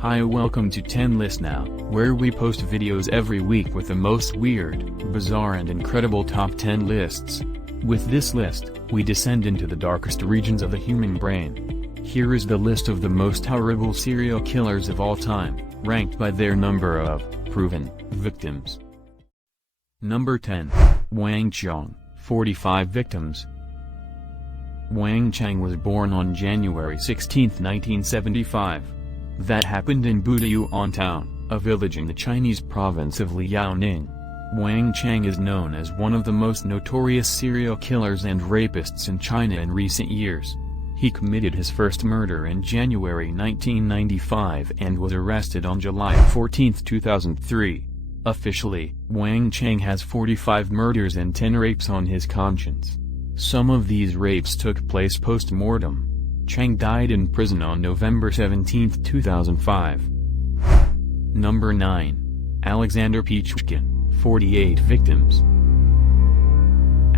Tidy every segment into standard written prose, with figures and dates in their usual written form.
Hi, welcome to 10 List Now, where we post videos every week with the most weird, bizarre and incredible top 10 lists. With this list, we descend into the darkest regions of the human brain. Here is the list of the most horrible serial killers of all time, ranked by their number of proven victims. Number 10. Wang Chang, 45 victims. Wang Chang was born on January 16, 1975. That happened in Budayuan Town, a village in the Chinese province of Liaoning. Wang Chang is known as one of the most notorious serial killers and rapists in China in recent years. He committed his first murder in January 1995 and was arrested on July 14, 2003. Officially, Wang Chang has 45 murders and 10 rapes on his conscience. Some of these rapes took place post-mortem. Chang died in prison on November 17, 2005. Number 9. Alexander Pichushkin, 48 victims.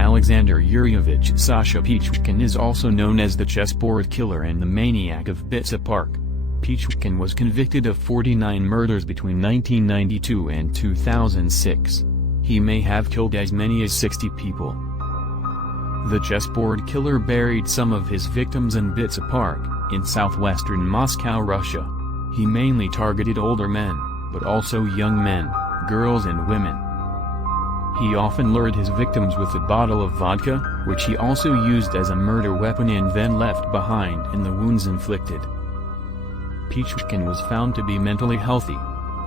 Alexander Yuryevich Sasha Pichushkin is also known as the chessboard killer and the maniac of Bitsa Park. Pichushkin was convicted of 49 murders between 1992 and 2006. He may have killed as many as 60 people. The chessboard killer buried some of his victims in Bitsa Park, in southwestern Moscow, Russia. He mainly targeted older men, but also young men, girls and women. He often lured his victims with a bottle of vodka, which he also used as a murder weapon and then left behind in the wounds inflicted. Pichushkin was found to be mentally healthy.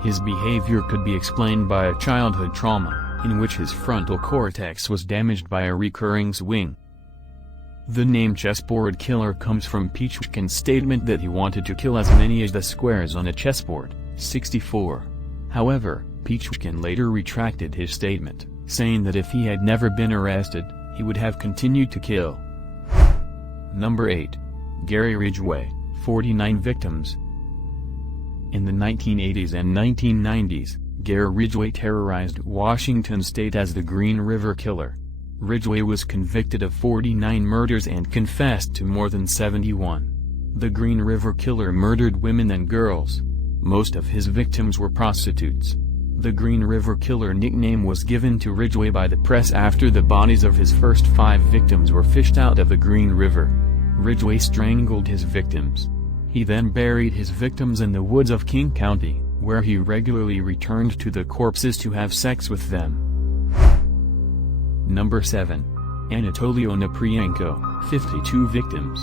His behavior could be explained by a childhood trauma, in which his frontal cortex was damaged by a recurring swing. The name chessboard killer comes from Pichushkin's statement that he wanted to kill as many as the squares on a chessboard, 64. However, Pichushkin later retracted his statement, saying that if he had never been arrested, he would have continued to kill. Number 8. Gary Ridgway, 49 victims. In the 1980s and 1990s, Gary Ridgway terrorized Washington state as the Green River Killer. Ridgway was convicted of 49 murders and confessed to more than 71. The Green River Killer murdered women and girls. Most of his victims were prostitutes. The Green River Killer nickname was given to Ridgway by the press after the bodies of his first 5 victims were fished out of the Green River. Ridgway strangled his victims. He then buried his victims in the woods of King County, where he regularly returned to the corpses to have sex with them. Number 7. Anatoly Onoprienko, 52 victims.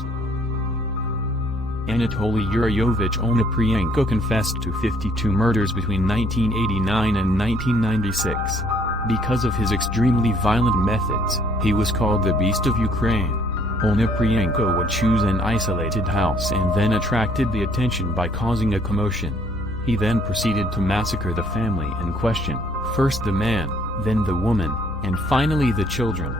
Anatoly Yuryevich Onoprienko confessed to 52 murders between 1989 and 1996. Because of his extremely violent methods, he was called the Beast of Ukraine. Onoprienko would choose an isolated house and then attracted the attention by causing a commotion. He then proceeded to massacre the family in question, first the man, then the woman, and finally the children.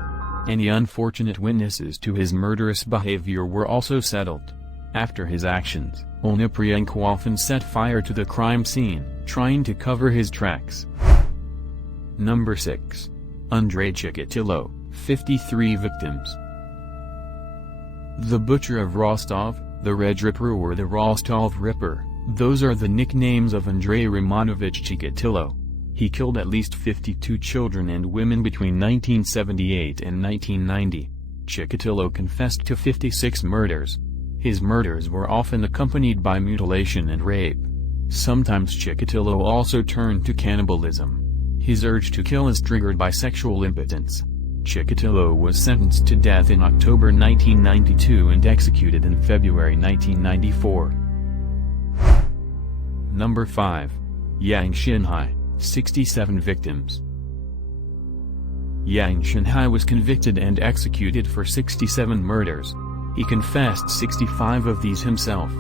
Any unfortunate witnesses to his murderous behavior were also settled. After his actions, Onoprienko often set fire to the crime scene, trying to cover his tracks. Number 6. Andrei Chikatilo, 53 victims. The Butcher of Rostov, the Red Ripper or the Rostov Ripper, those are the nicknames of Andrei Romanovich Chikatilo. He killed at least 52 children and women between 1978 and 1990. Chikatilo confessed to 56 murders. His murders were often accompanied by mutilation and rape. Sometimes Chikatilo also turned to cannibalism. His urge to kill is triggered by sexual impotence. Chikatilo was sentenced to death in October 1992 and executed in February 1994. Number 5. Yang Xinhai, 67 victims. Yang Xinhai was convicted and executed for 67 murders. He confessed 65 of these himself.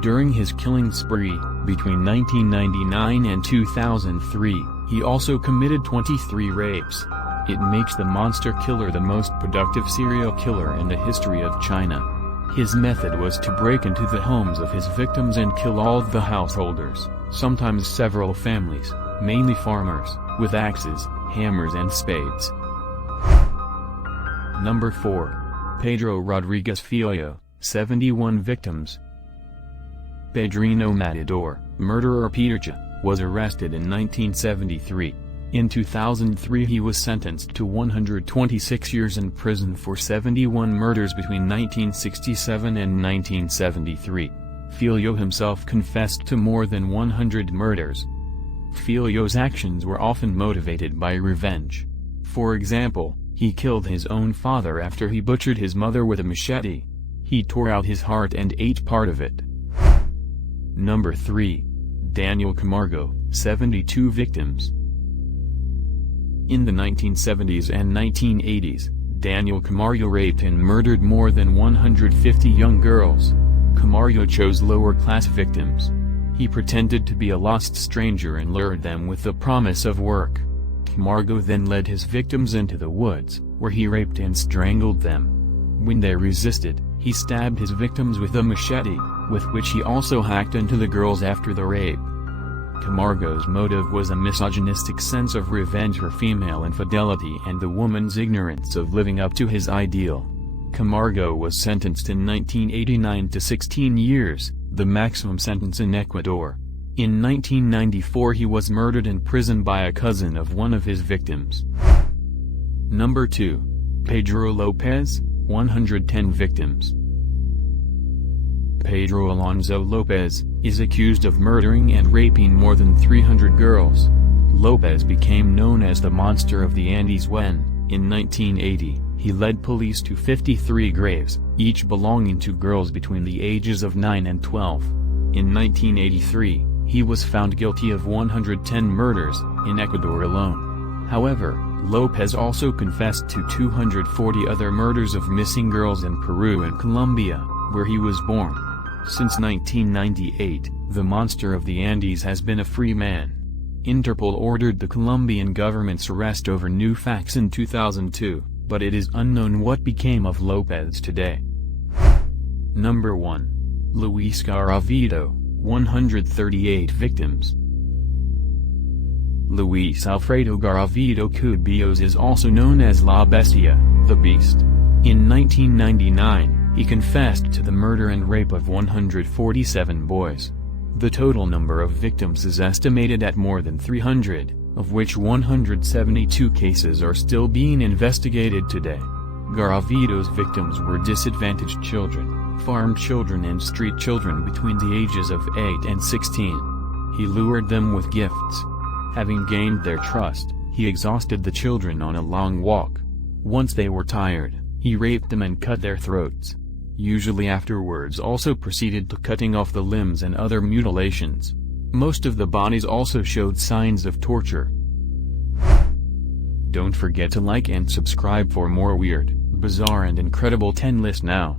During his killing spree, between 1999 and 2003, he also committed 23 rapes. It makes the monster killer the most productive serial killer in the history of China. His method was to break into the homes of his victims and kill all the householders, sometimes several families, mainly farmers, with axes, hammers and spades. Number 4. Pedro Rodriguez Filho, 71 victims. Pedrino Matador, murderer Petercha, was arrested in 1973. In 2003 he was sentenced to 126 years in prison for 71 murders between 1967 and 1973. Filho himself confessed to more than 100 murders. Filho's actions were often motivated by revenge. For example, he killed his own father after he butchered his mother with a machete. He tore out his heart and ate part of it. Number 3. Daniel Camargo, 72 victims. In the 1970s and 1980s, Daniel Camargo raped and murdered more than 150 young girls. Camargo chose lower-class victims. He pretended to be a lost stranger and lured them with the promise of work. Camargo then led his victims into the woods, where he raped and strangled them. When they resisted, he stabbed his victims with a machete, with which he also hacked into the girls after the rape. Camargo's motive was a misogynistic sense of revenge for female infidelity and the woman's ignorance of living up to his ideal. Camargo was sentenced in 1989 to 16 years, the maximum sentence in Ecuador. In 1994 he was murdered in prison by a cousin of one of his victims. Number 2. Pedro Lopez, 110 victims. Pedro Alonso Lopez is accused of murdering and raping more than 300 girls. Lopez became known as the Monster of the Andes when, in 1980, he led police to 53 graves, each belonging to girls between the ages of 9 and 12. In 1983, he was found guilty of 110 murders, in Ecuador alone. However, Lopez also confessed to 240 other murders of missing girls in Peru and Colombia, where he was born. Since 1998, the Monster of the Andes has been a free man. Interpol ordered the Colombian government's arrest over new facts in 2002, but it is unknown what became of Lopez today. Number 1. Luis Garavito, 138 victims. Luis Alfredo Garavito Cubillos is also known as La Bestia, the Beast. In 1999, he confessed to the murder and rape of 147 boys. The total number of victims is estimated at more than 300, of which 172 cases are still being investigated today. Garavito's victims were disadvantaged children, farm children and street children between the ages of 8 and 16. He lured them with gifts. Having gained their trust, he exhausted the children on a long walk. Once they were tired, he raped them and cut their throats. Usually afterwards also proceeded to cutting off the limbs and other mutilations. Most of the bodies also showed signs of torture. Don't forget to like and subscribe for more weird, bizarre and incredible 10 lists now.